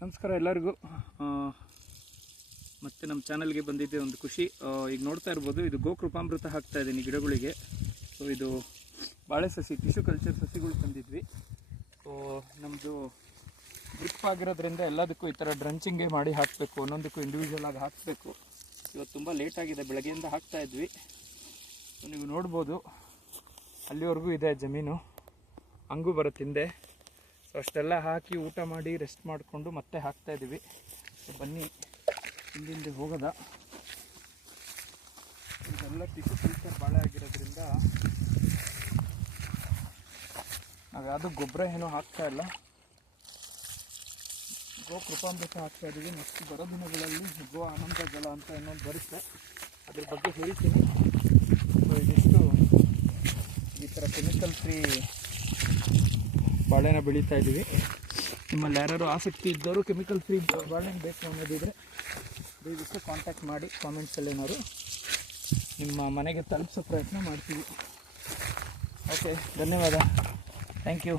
ನಮಸ್ಕಾರ ಎಲ್ಲರಿಗೂ. ಮತ್ತು ನಮ್ಮ ಚಾನಲ್ಗೆ ಬಂದಿದ್ದೆ ಒಂದು ಖುಷಿ. ಈಗ ನೋಡ್ತಾ ಇರ್ಬೋದು, ಇದು ಗೋಕೃಪಾಮೃತ ಹಾಕ್ತಾ ಇದ್ದೀನಿ ಗಿಡಗಳಿಗೆ. ಸೊ ಇದು ಬಾಳೆ ಸಸಿ, ಟಿಶ್ಯೂ ಕಲ್ಚರ್ ಸಸಿಗಳು ತಂದಿದ್ವಿ. ಸೊ ನಮ್ಮದು ಡ್ರಿಪ್ ಆಗಿರೋದ್ರಿಂದ ಎಲ್ಲದಕ್ಕೂ ಈ ಥರ ಡ್ರಂಚಿಂಗೇ ಮಾಡಿ ಹಾಕಬೇಕು, ಒಂದೊಂದಕ್ಕೂ ಇಂಡಿವಿಜುವಲ್ ಆಗಿ ಹಾಕಬೇಕು. ಇವತ್ತು ತುಂಬ ಲೇಟಾಗಿದೆ, ಬೆಳಗ್ಗೆಯಿಂದ ಹಾಕ್ತಾ ಇದ್ವಿ. ಸೊ ನೀವು ನೋಡ್ಬೋದು, ಅಲ್ಲಿವರೆಗೂ ಇದೆ ಜಮೀನು, ಹಂಗೂ ಬರುತ್ತೆ ಹಿಂದೆ. ಸೊ ಅಷ್ಟೆಲ್ಲ ಹಾಕಿ ಊಟ ಮಾಡಿ ರೆಸ್ಟ್ ಮಾಡಿಕೊಂಡು ಮತ್ತೆ ಹಾಕ್ತಾಯಿದ್ದೀವಿ. ಸೊ ಬನ್ನಿ ಹಿಂದಿಂದೆ ಹೋಗೋದ. ಇದೆಲ್ಲ ಟಿಶ್ಯೂ ಕಲ್ಚರ್ ಬಾಳೆ ಆಗಿರೋದ್ರಿಂದ ನಾವು ಯಾವುದೂ ಗೊಬ್ಬರ ಏನೂ ಹಾಕ್ತಾಯಿಲ್ಲ, ಗೋಕೃಪಾಮೃತ ಹಾಕ್ತಾಯಿದ್ದೀವಿ. ನೆಕ್ಸ್ಟ್ ಬರೋ ದಿನಗಳಲ್ಲಿ ಗೋ ಆನಂದ ಜಲ ಅಂತ ಇನ್ನೊಂದು ಬರುತ್ತೆ, ಅದ್ರ ಬಗ್ಗೆ ಹೇಳ್ತೀನಿ. ಸೊ ಇದಿಷ್ಟು ಈ ಥರ ಕೆಮಿಕಲ್ ಫ್ರೀ ಬಾಳೆನ ಬೆಳೀತಾ ಇದ್ದೀವಿ. ನಿಮ್ಮಲ್ಲಿ ಯಾರು ಆಸಕ್ತಿ ಇದ್ದವರು ಕೆಮಿಕಲ್ ಫ್ರೀ ಬಾಳೆನ ಬೇಕು ಅನ್ನೋದಿದ್ರೆ ದಯವಿಟ್ಟು ಕಾಂಟ್ಯಾಕ್ಟ್ ಮಾಡಿ, ಕಾಮೆಂಟ್ಸಲ್ಲಿ ಏನಾದ್ರು ನಿಮ್ಮ ಮನೆಗೆ ತಲುಪಿಸೋ ಪ್ರಯತ್ನ ಮಾಡ್ತೀವಿ. ಓಕೆ, ಧನ್ಯವಾದ, ಥ್ಯಾಂಕ್ ಯು.